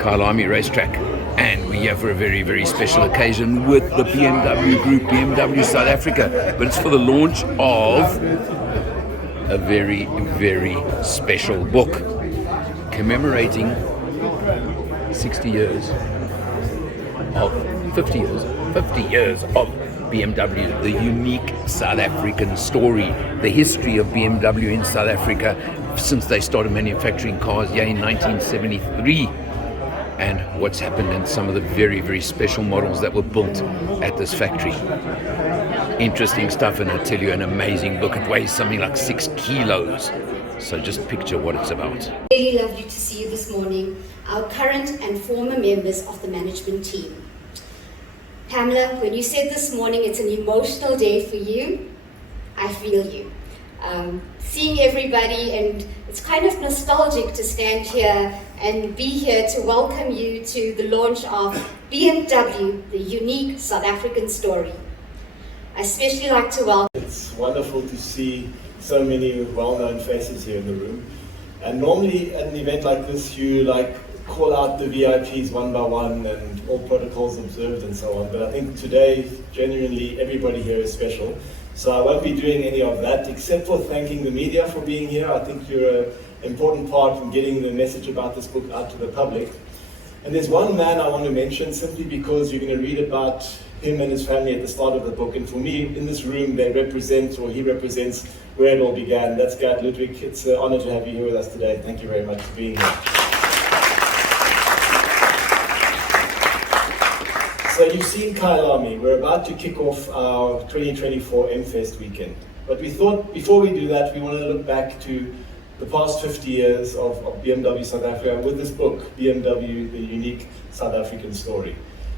Kyalami racetrack, and we're here for a very, very special occasion with the BMW Group, BMW South Africa. But it's for the launch of a very, very special book commemorating 50 years of BMW, the unique South African story, the history of BMW in South Africa since they started manufacturing cars here in 1973, and what's happened in some of the very, very special models that were built at this factory. Interesting stuff, and I tell you, an amazing book. It weighs something like 6 kilos. So just picture what it's about. Really lovely to see you this morning, our current and former members of the management team. Pamela, when you said this morning it's an emotional day for you, I feel you. Seeing everybody, and it's kind of nostalgic to stand here and be here to welcome you to the launch of BMW, the unique South African story. I especially like to welcome. It's wonderful to see so many well-known faces here in the room. And normally at an event like this, you call out the VIPs one by one and all protocols observed and so on. But I think today, genuinely, everybody here is special. So I won't be doing any of that, except for thanking the media for being here. I think you're an important part in getting the message about this book out to the public. And there's one man I want to mention, simply because you're going to read about him and his family at the start of the book. And for me, in this room, he represents where it all began. That's Gerd Ludwig. It's an honor to have you here with us today. Thank you very much for being here. So you've seen Kyalami. We're about to kick off our 2024 M-Fest weekend. But we thought, before we do that, we want to look back to the past 50 years of BMW South Africa with this book, BMW, the unique South African story.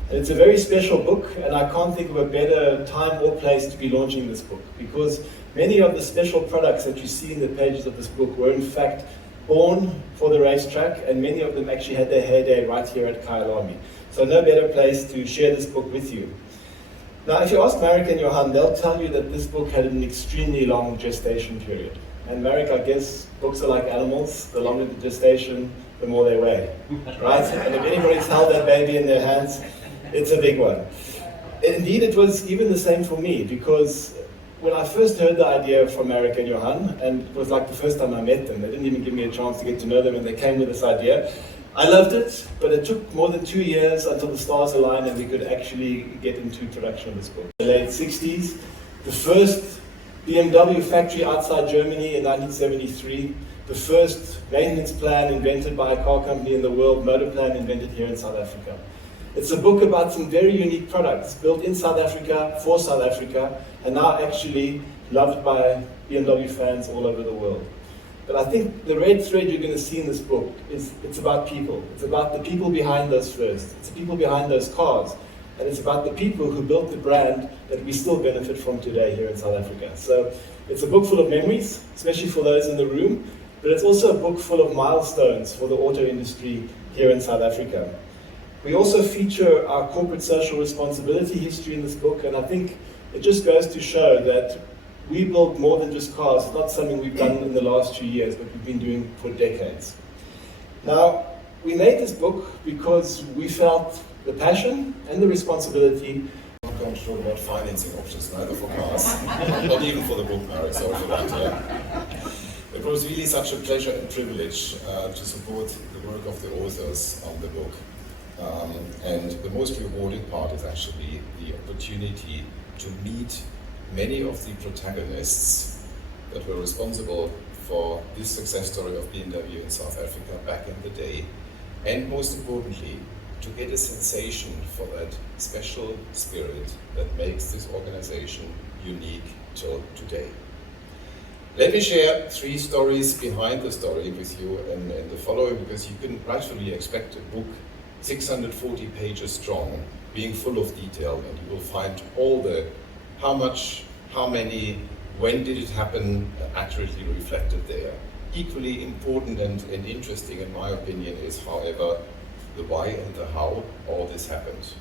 And it's a very special book, and I can't think of a better time or place to be launching this book, because many of the special products that you see in the pages of this book were in fact born for the racetrack, and many of them actually had their heyday right here at Kyalami. So no better place to share this book with you. Now, if you ask Marek and Johan, they'll tell you that this book had an extremely long gestation period. And Marek, I guess books are like animals. The longer the gestation, the more they weigh, right? And if anybody's held that baby in their hands, it's a big one. And indeed, it was even the same for me, because when I first heard the idea from Marek and Johan, and it was like the first time I met them, they didn't even give me a chance to get to know them, and they came with this idea. I loved it, but it took more than 2 years until the stars aligned and we could actually get into production of this book. In the late 60s, the first BMW factory outside Germany in 1973, the first maintenance plan invented by a car company in the world, Motorplan, invented here in South Africa. It's a book about some very unique products built in South Africa, for South Africa, and now actually loved by BMW fans all over the world. But I think the red thread you're going to see in this book is it's about people. It's about the people behind those firsts. It's the people behind those cars. And it's about the people who built the brand that we still benefit from today here in South Africa. So it's a book full of memories, especially for those in the room, but it's also a book full of milestones for the auto industry here in South Africa. We also feature our corporate social responsibility history in this book, and I think it just goes to show that we build more than just cars. It's not something we've done in the last 2 years, but we've been doing for decades. Now, we made this book because we felt the passion and the responsibility. I'm not going to talk about financing options, neither for cars, not even for the book, Marek, sorry for that. Yeah. It was really such a pleasure and privilege to support the work of the authors on the book. And the most rewarding part is actually the opportunity to meet many of the protagonists that were responsible for this success story of BMW in South Africa back in the day, and most importantly, to get a sensation for that special spirit that makes this organization unique till today. Let me share 3 stories behind the story with you in the following, because you can rightfully expect a book 640 pages strong, being full of detail, and you will find all the how much, how many, when did it happen, accurately reflected there. Equally important and interesting, in my opinion, is, however, the why and the how all this happened.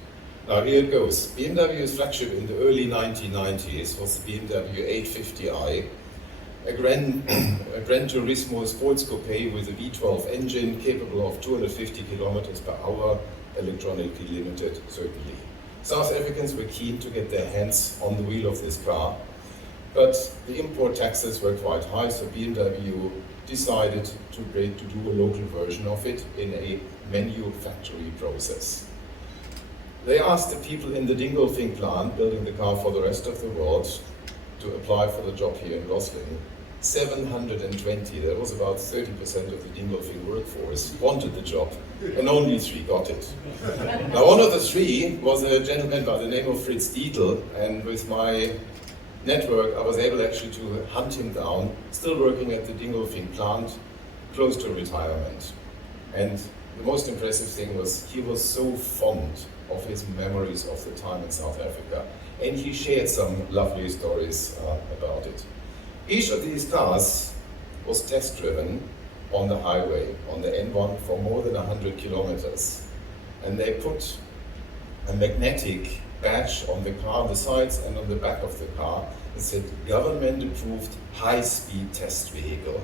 Now here it goes. BMW's flagship in the early 1990s was the BMW 850i, a Gran Turismo sports coupe with a V12 engine capable of 250 kilometers per hour, electronically limited, certainly. South Africans were keen to get their hands on the wheel of this car, but the import taxes were quite high, so BMW decided to do a local version of it in a manufacturing process. They asked the people in the Dingolfing plant building the car for the rest of the world to apply for the job here in Gosling. 720, that was about 30% of the Dingolfing workforce, wanted the job, and only 3 got it. Now, one of the 3 was a gentleman by the name of Fritz Dietl, and with my network, I was able actually to hunt him down, still working at the Dingolfing plant, close to retirement. And the most impressive thing was he was so fond of his memories of the time in South Africa, and he shared some lovely stories about it. Each of these cars was test driven on the highway, on the N1 for more than 100 kilometers. And they put a magnetic badge on the car, on the sides and on the back of the car, that said government approved high-speed test vehicle.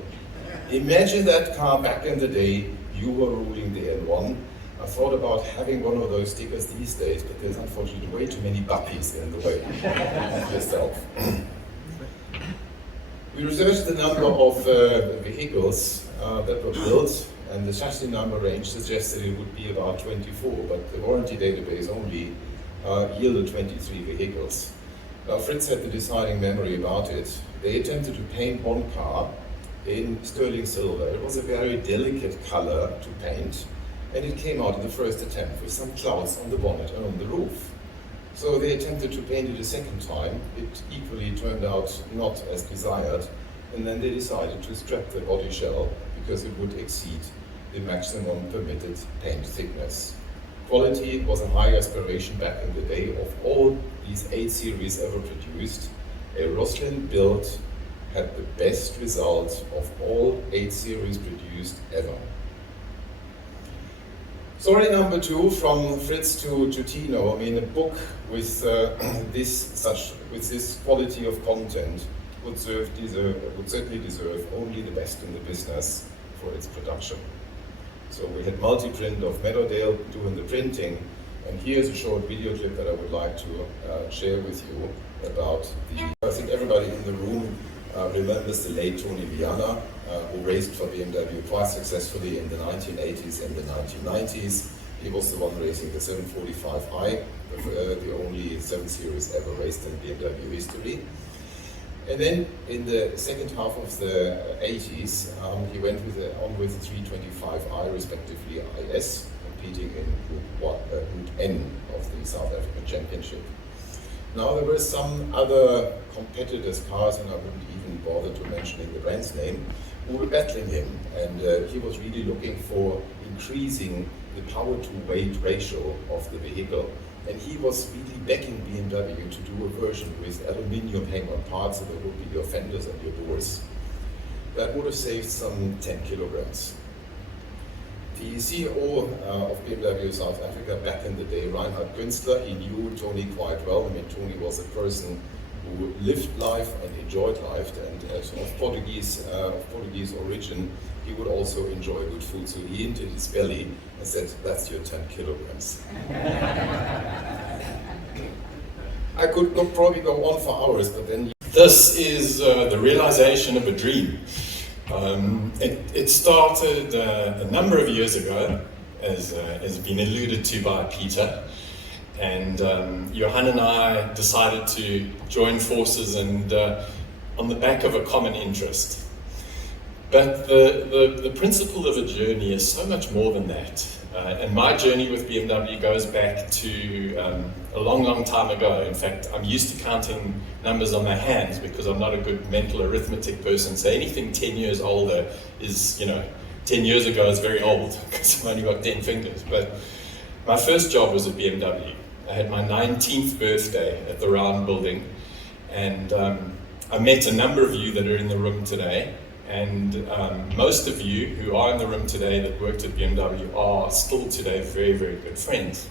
Imagine that car back in the day, you were ruling the N1. I thought about having one of those stickers these days, but there's unfortunately way too many puppies in the way of yourself. We researched the number of vehicles that were built, and the chassis number range suggested it would be about 24, but the warranty database only yielded 23 vehicles. Now, Fritz had the deciding memory about it. They attempted to paint one car in sterling silver. It was a very delicate color to paint, and it came out in the first attempt with some clouds on the bonnet and on the roof. So they attempted to paint it a second time. It equally turned out not as desired, and then they decided to scrap the body shell because it would exceed the maximum permitted paint thickness. Quality was a high aspiration back in the day. Of all these 8 series ever produced, a Roslin build had the best result of all 8 series produced ever. Story number 2, from Fritz to Tino. I mean, a book with this quality of content would certainly deserve only the best in the business for its production. So we had multi-print of Meadowdale doing the printing, and here's a short video clip that I would like to share with you about I think everybody in the room remembers the late Tony Viana, who raced for BMW quite successfully in the 1980s and the 1990s. He was the one racing the 745i, the only 7 Series ever raced in BMW history. And then in the second half of the 80s, he went on with the 325i, respectively IS, competing in Group N of the South African Championship. Now, there were some other competitors' cars, and I wouldn't even bother to mention the brand's name, who were battling him, and he was really looking for increasing the power-to-weight ratio of the vehicle. And he was really begging BMW to do a version with aluminium hang-on parts, so there would be your fenders and your doors. That would have saved some 10 kilograms. The CEO of BMW South Africa back in the day, Reinhard Künstler, he knew Tony quite well. I mean, Tony was a person who lived life and enjoyed life, and as of Portuguese origin, he would also enjoy good food. So he hinted his belly and said, "That's your 10 kilograms." I could probably go on for hours, but then... This is the realization of a dream. It started a number of years ago, as has been alluded to by Peter, and Johan and I decided to join forces, and on the back of a common interest. But the principle of a journey is so much more than that. And my journey with BMW goes back to a long, long time ago. In fact, I'm used to counting numbers on my hands because I'm not a good mental arithmetic person. So anything 10 years older is, 10 years ago is very old because I've only got 10 fingers. But my first job was at BMW. I had my 19th birthday at the Round Building, and I met a number of you that are in the room today. And most of you who are in the room today that worked at BMW are still today very, very good friends.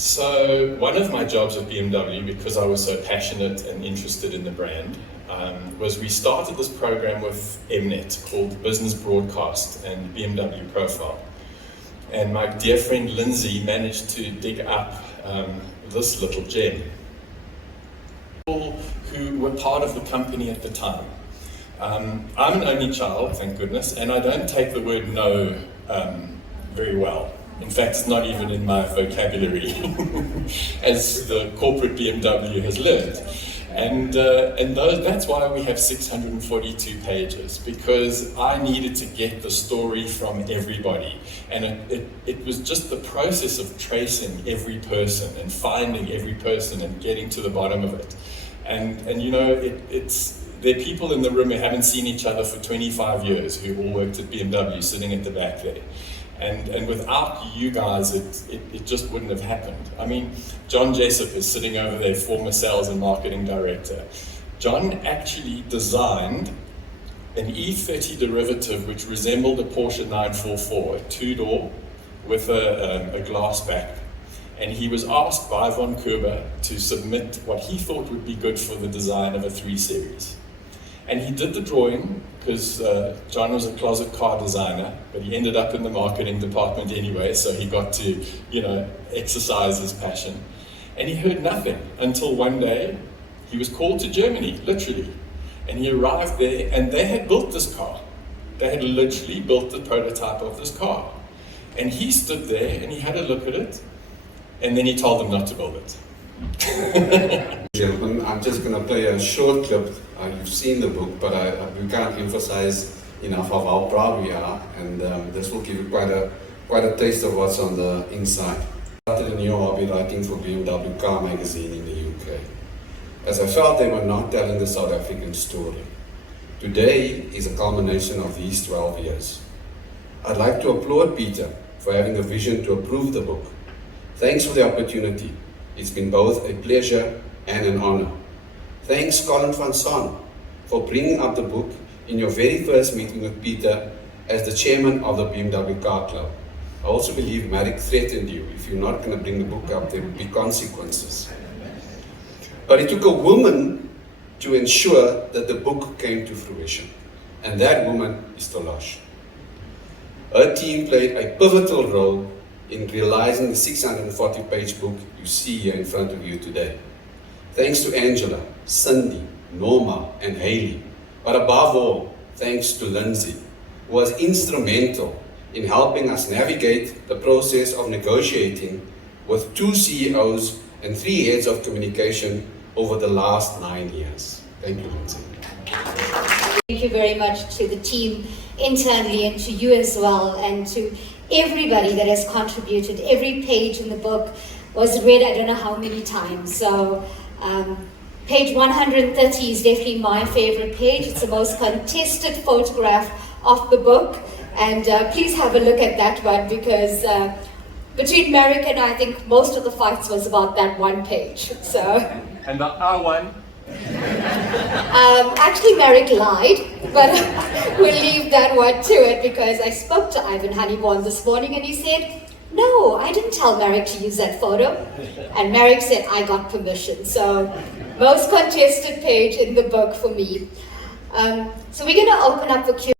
So one of my jobs at BMW, because I was so passionate and interested in the brand, was we started this program with Mnet called Business Broadcast and BMW Profile. And my dear friend Lindsay managed to dig up this little gem. People who were part of the company at the time. I'm an only child, thank goodness, and I don't take the word no very well. In fact, it's not even in my vocabulary, as the corporate BMW has learned. And that's why we have 642 pages, because I needed to get the story from everybody. And it was just the process of tracing every person and finding every person and getting to the bottom of it. And you know, there are people in the room who haven't seen each other for 25 years who all worked at BMW, sitting at the back there. And without you guys, it just wouldn't have happened. I mean, John Jessup is sitting over there, former sales and marketing director. John actually designed an E30 derivative which resembled a Porsche 944, a two-door with a glass back. And he was asked by Von Kuber to submit what he thought would be good for the design of a 3 Series. And he did the drawing, because John was a closet car designer, but he ended up in the marketing department anyway, so he got to, you know, exercise his passion. And he heard nothing until one day he was called to Germany, literally. And he arrived there, and they had built this car. They had literally built the prototype of this car. And he stood there and he had a look at it, and then he told them not to build it. Gentlemen, I'm just going to play a short clip. You've seen the book, but we can't emphasize enough of how proud we are, and this will give you quite a taste of what's on the inside. I started a new hobby writing for BMW Car Magazine in the UK, as I felt they were not telling the South African story. Today is a culmination of these 12 years. I'd like to applaud Peter for having the vision to approve the book. Thanks for the opportunity. It's been both a pleasure and an honor. Thanks, Colin van Son, for bringing up the book in your very first meeting with Peter as the chairman of the BMW Car Club. I also believe Marek threatened you. If you're not going to bring the book up, there will be consequences. But it took a woman to ensure that the book came to fruition. And that woman is Tolash. Her team played a pivotal role in realizing the 640-page book you see here in front of you today. Thanks to Angela, Cindy, Norma, and Haley, but above all, thanks to Lindsay, who was instrumental in helping us navigate the process of negotiating with 2 CEOs and 3 heads of communication over the last 9 years. Thank you, Lindsay. Thank you very much to the team internally and to you as well, and to everybody that has contributed. Every page in the book was read I don't know how many times. So page 130 is definitely my favorite page. It's the most contested photograph of the book, and please have a look at that one, because between Marek and I think most of the fights was about that one page. So and I won. Actually, Marek lied, but we'll leave that one to it, because I spoke to Ivan Honeyborn this morning and he said, no, I didn't tell Marek to use that photo. And Marek said, I got permission. So, most contested page in the book for me. So we're going to open up for Q&A.